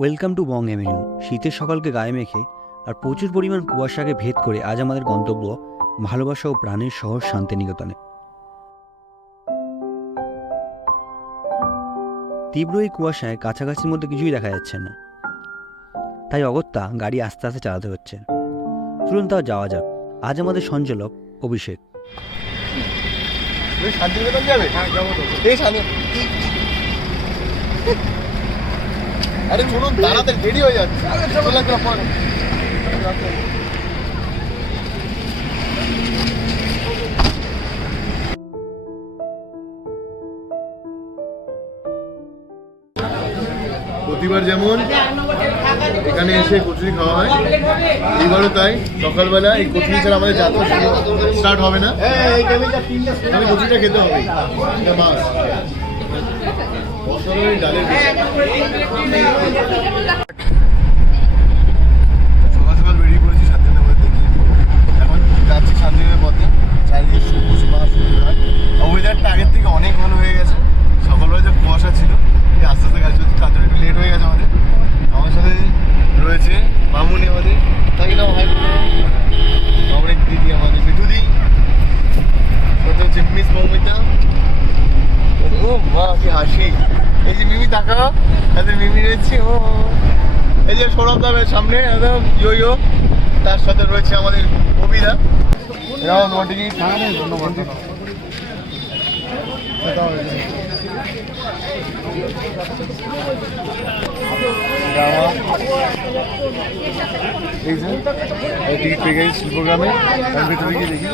Welcome to Bong Avenue শীতের সকালকে গায়ে মেখে আর প্রচুর পরিমাণ কুয়াশাকে ভেদ করে আজ আমাদের গন্তব্য ভালোবাসা ও প্রাণের শহর শান্তিনিকেতনে। তীব্র এই কুয়াশায় কাছাকাছির মধ্যে কিছুই দেখা যাচ্ছে না। তাই অগত্যা গাড়ি আস্তে আস্তে চালাতে হচ্ছে। চলুন তাও যাওয়া যাক। আজ আমাদের সঞ্চালক অভিষেক। শান্তিনিকেতন যাবে? হ্যাঁ যাব আরে শুনুন দাঁড়াতে দেরি হয়ে যাচ্ছে। প্রতিবার যেমন এখানে এসে কচুরি খাওয়া হয় এইবারও তাই। সকালবেলা এই কচুরি ছাড়া আমাদের যাত্রা স্টার্ট হবে না। আমি কচুরিটা খেতে হবে। মাছ সকাল সকাল বেরিয়ে পড়েছি শান্তিনগরের দিকে এখন যাচ্ছি শান্তিনগরের পথে চারিদিকে সবুজ মাছ ওয়েদারটা আগের থেকে অনেক ভালো হয়ে গেছে সকালবেলা যে কুয়াশা ছিল আস্তে আস্তে গাছ চলছে তার একটু লেট হয়ে গেছে আমাদের আমার সাথে রয়েছে মামুনি আমাদের তাকে নাও হাই অনেক দিদি আমাদের মিঠুদি সাথে হচ্ছে মিস মৌমিতা ও মা কি হাসি। এই যে মিমি তাকা তাদের মিমি রয়েছে ও এই যে সৌরভ দামের সামনে একদম ইয়ো ইয়ো তার সাথে রয়েছে আমাদের ধন্যবাদ এই যে এই টিকিট পেয়ে গেছি শিল্পগ্রামে আমি গিয়ে দেখি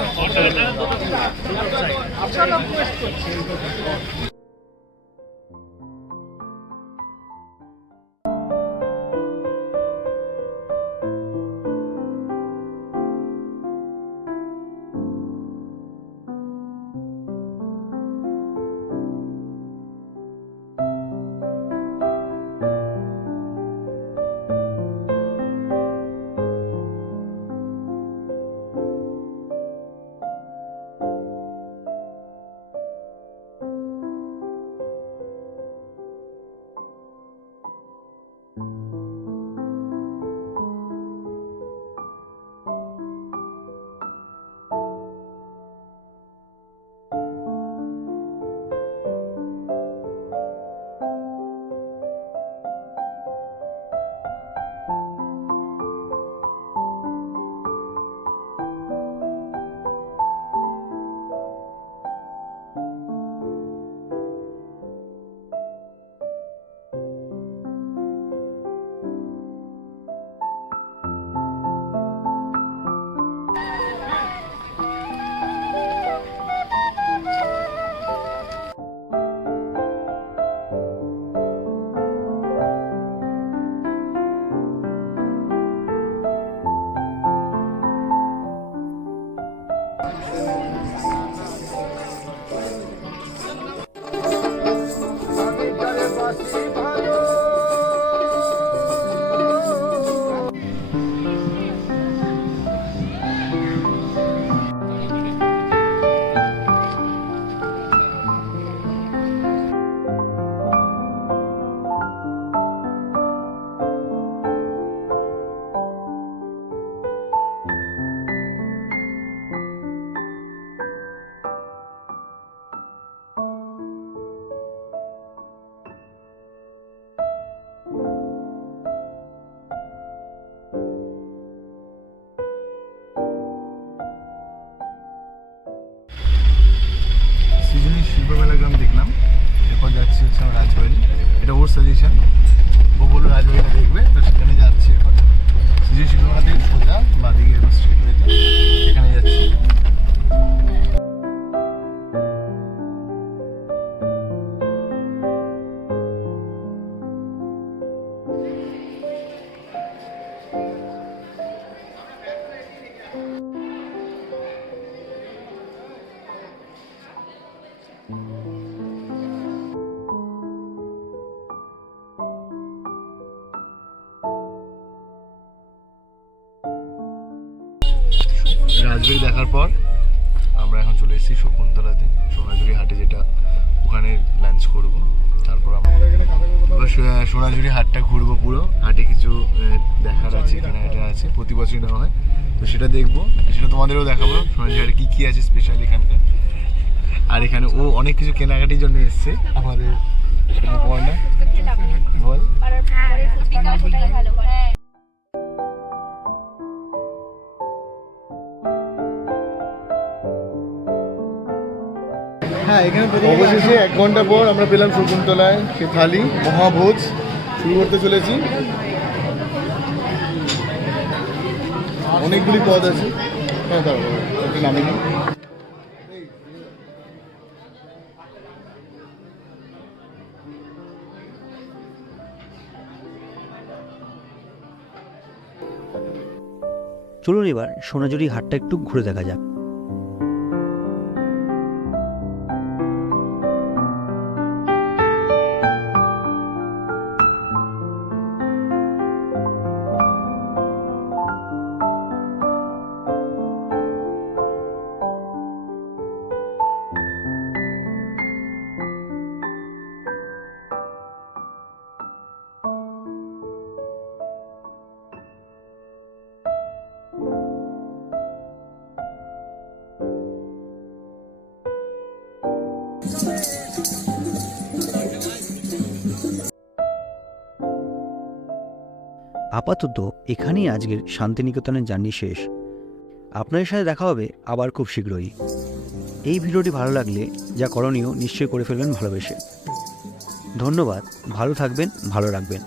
সাজেশন ও বলল রাজবাড়িটা দেখবে, তো সেখানে যাচ্ছি এখন। সৃজনী শিল্পমেলা থেকে সোজা বাদিকে সেখানে যাচ্ছি। রাজবাড়ি দেখার পর। আমরা এখন চলে এসেছি শকুন্তলাতে। সোনাঝুরি হাটে যেটা ওখানে লাঞ্চ করব। তারপর সোনাঝুরি হাটটা ঘুরবো পুরো। হাটে কিছু দেখার আছে, কেনাকাটা আছে। প্রতি বছরই নেওয়া হয়। তো সেটা দেখব। সেটা তোমাদেরও দেখাবো। সোনাঝুরি হাটে কী কী আছে স্পেশাল এখানকার। আর এখানে ও অনেক কিছু কেনাকাটির জন্য এসছে। আমাদের বল অবশেষে এক ঘণ্টা পর আমরা পেলাম শকুন্তলায় সে থালি মহাভোজ শুরু করতে চলেছি। অনেকগুলি পদ আছে। হ্যাঁ তারপর চলুন এবার সোনাঝুরি হাটটা একটু ঘুরে দেখা যাক। আপাতত এখানেই আজকের শান্তিনিকেতনের জার্নি শেষ। আপনাদের সাথে দেখা হবে আবার খুব শীঘ্রই। এই ভিডিওটি ভালো লাগলে যা করণীয় নিশ্চয়ই করে ফেলবেন ভালোবেসে। ধন্যবাদ, ভালো থাকবেন, ভালো রাখবেন।